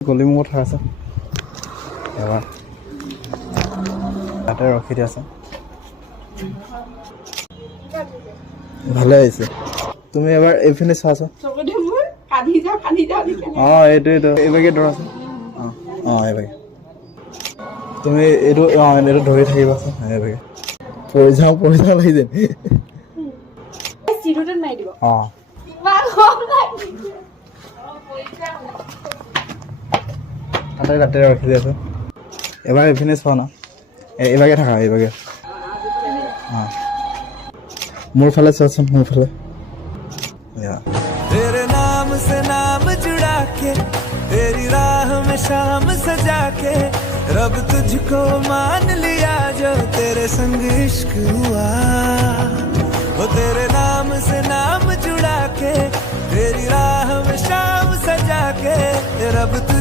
গলি মোৰ কথা আছে এবাৰ তাতে ৰখি দি আছে ভালে আহিছে তুমি এবাৰ এইপিনে চোৱাচোন অঁ এইটো এইভাগে ধৰাচোন অঁ এইভাগে তুমি এইটো অঁ এইটো ধৰি থাকিবাচোন এইভাগে পৰি যাওঁ লাগি যায় অঁ তাতে ৰখি দি আছো এবাৰ এইপিনে চোৱা ন এইভাগে থাকা এইভাগে অঁ মোৰ ফালে চোৱাচোন মোৰ ফালে तेरे नाम से नाम जुड़ा के तेरी राह में शाम सजा के रब तुझको मान लिया जो तेरे संग इश्क हुआ वो तेरे नाम से नाम जुड़ा के तेरी राह में शाम सजा के रब तुझ